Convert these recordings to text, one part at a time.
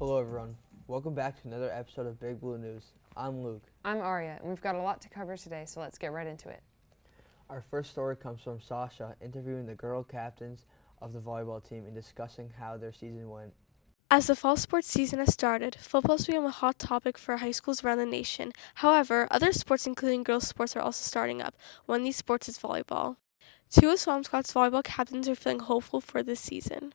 Hello everyone, welcome back to another episode of Big Blue News. I'm Luke. I'm Aria, and we've got a lot to cover today, so let's get right into it. Our first story comes from Sasha interviewing the girl captains of the volleyball team and discussing how their season went. As the fall sports season has started, football has become a hot topic for high schools around the nation. However, other sports, including girls' sports, are also starting up. One of these sports is volleyball. Two of Swampscott's volleyball captains are feeling hopeful for this season.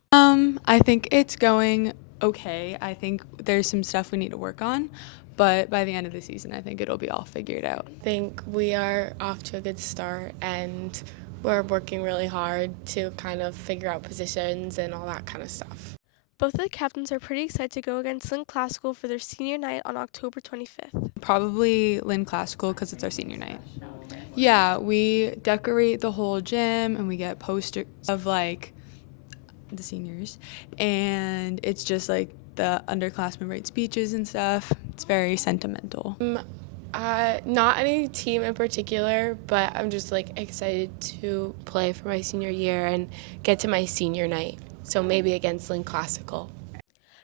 I think it's going okay. I think there's some stuff we need to work on, but by the end of the season, I think it'll be all figured out. I think we are off to a good start, and we're working really hard to kind of figure out positions and all that kind of stuff. Both of the captains are pretty excited to go against Lynn Classical for their senior night on October 25th. Probably Lynn Classical because it's our senior night. Yeah, we decorate the whole gym and we get posters of like the seniors, and it's just like the underclassmen write speeches and stuff. It's very sentimental. Not any team in particular, but I'm just like excited to play for my senior year and get to my senior night. So maybe against Lynn Classical.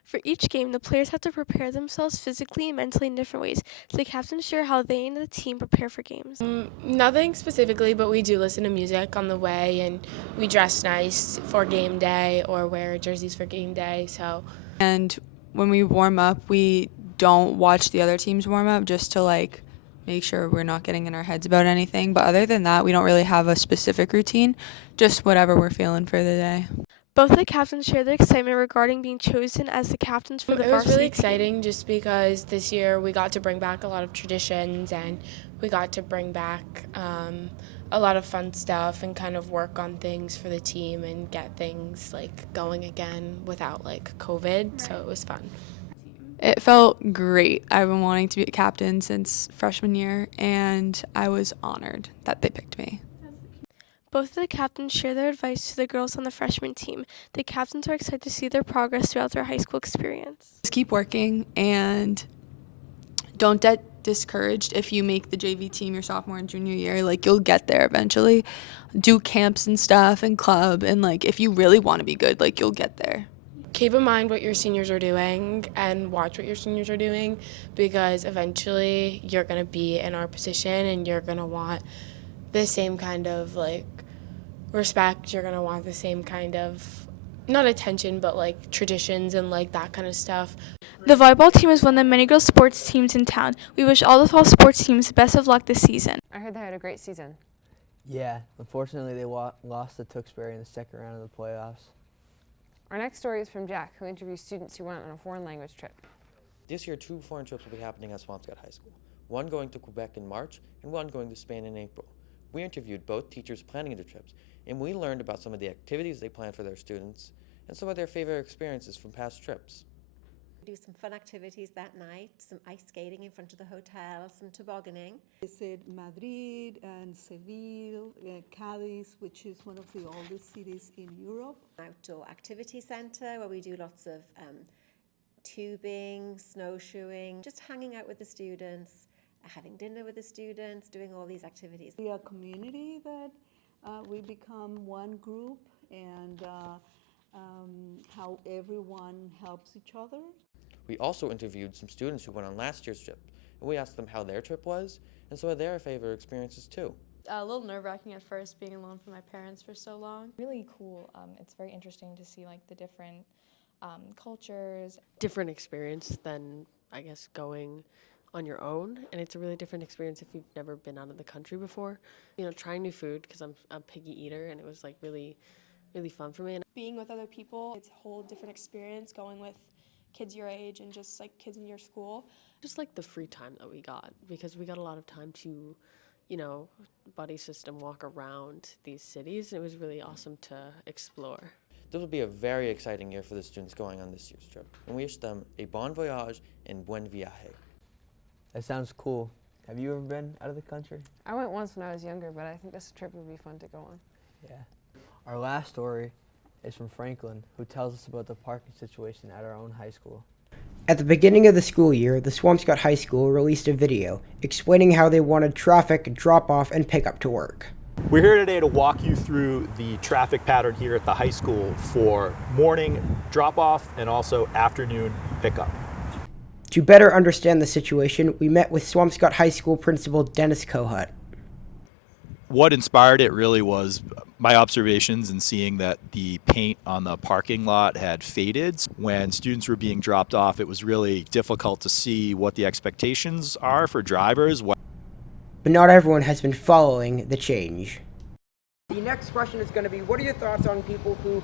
For each game, the players have to prepare themselves physically and mentally in different ways. So the captains share how they and the team prepare for games. Nothing specifically, but we do listen to music on the way, and we dress nice for game day or wear jerseys for game day. And when we warm up, we don't watch the other teams warm up just to like make sure we're not getting in our heads about anything. But other than that, we don't really have a specific routine, just whatever we're feeling for the day. Both of the captains share their excitement regarding being chosen as the captains for the varsity. It was really exciting just because this year we got to bring back a lot of traditions, and we got to bring back a lot of fun stuff and kind of work on things for the team and get things like going again without like COVID. So it was fun. It felt great. I've been wanting to be a captain since freshman year, and I was honored that they picked me. Both of the captains share their advice to the girls on the freshman team. The captains are excited to see their progress throughout their high school experience. Just keep working and don't get discouraged if you make the JV team your sophomore and junior year. Like, you'll get there eventually. Do camps and stuff and club, and like if you really want to be good, like you'll get there. Keep in mind what your seniors are doing and watch what your seniors are doing, because eventually you're going to be in our position and you're going to want the same kind of like respect. You're going to want the same kind of, not attention, but like traditions and like that kind of stuff. The volleyball team is one of the many girls sports teams in town. We wish all the fall sports teams the best of luck this season. I heard they had a great season. Yeah, unfortunately they lost to Tewksbury in the second round of the playoffs. Our next story is from Jack, who interviews students who went on a foreign language trip. This year, 2 foreign trips will be happening at Swampscott High School. One going to Quebec in March and one going to Spain in April. We interviewed both teachers planning the trips, and we learned about some of the activities they plan for their students and some of their favorite experiences from past trips. Do some fun activities that night, some ice skating in front of the hotel, some tobogganing. Visit Madrid and Seville, Cadiz, which is one of the oldest cities in Europe. Outdoor activity centre where we do lots of tubing, snowshoeing, just hanging out with the students, having dinner with the students, doing all these activities. We are a community that we become one group, and how everyone helps each other. We also interviewed some students who went on last year's trip, and we asked them how their trip was and some of their favorite experiences too. A little nerve-wracking at first, being alone from my parents for so long. Really cool. It's very interesting to see like the different cultures. Different experience than, I guess, going on your own, and it's a really different experience if you've never been out of the country before. You know, trying new food, because I'm a picky eater, and it was like really fun for me. And Being with other people, it's a whole different experience going with kids your age and just like kids in your school. just like the free time that we got, because we got a lot of time to, you know, buddy system walk around these cities, and it was really awesome to explore. This will be a very exciting year for the students going on this year's trip, and we wish them a bon voyage and buen viaje. That sounds cool. Have you ever been out of the country? I went once when I was younger, but I think this trip would be fun to go on. Yeah. Our last story is from Franklin, who tells us about the parking situation at our own high school. At the beginning of the school year, the Swampscott High School released a video explaining how they wanted traffic drop-off and pickup to work. We're here today to walk you through the traffic pattern here at the high school for morning drop-off and also afternoon pickup. To better understand the situation, we met with Swampscott High School Principal Dennis Kohut. What inspired it really was my observations and seeing that the paint on the parking lot had faded. When students were being dropped off, it was really difficult to see what the expectations are for drivers. But not everyone has been following the change. The next question is going to be, what are your thoughts on people who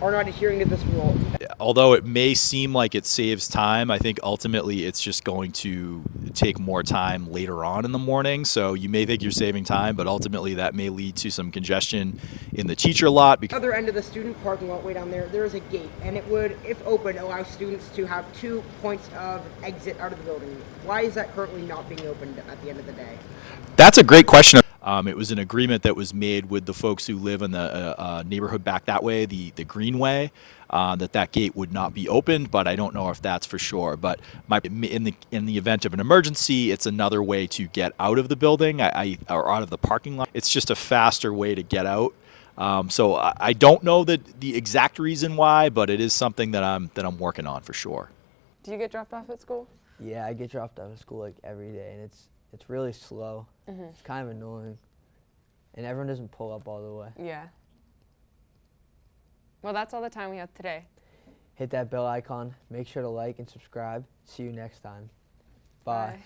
are not adhering to this rule? Although it may seem like it saves time, I think ultimately it's just going to take more time later on in the morning. So you may think you're saving time, but ultimately that may lead to some congestion in the teacher lot. At the other end of the student parking lot way down there, there is a gate, and it would, if open, allow students to have 2 points of exit out of the building. Why is that currently not being opened at the end of the day? That's a great question. It was an agreement that was made with the folks who live in the neighborhood back that way, the Greenway, that gate would not be opened, but I don't know if that's for sure. But in the event of an emergency, it's another way to get out of the building or out of the parking lot. It's just a faster way to get out. So I don't know the exact reason why, but it is something that I'm working on for sure. Do you get dropped off at school? Yeah, I get dropped off at school like every day, and it's really slow. It's kind of annoying, and everyone doesn't pull up all the way. Yeah. Well, that's all the time we have today. Hit that bell icon. Make sure to like and subscribe. See you next time. Bye. Bye.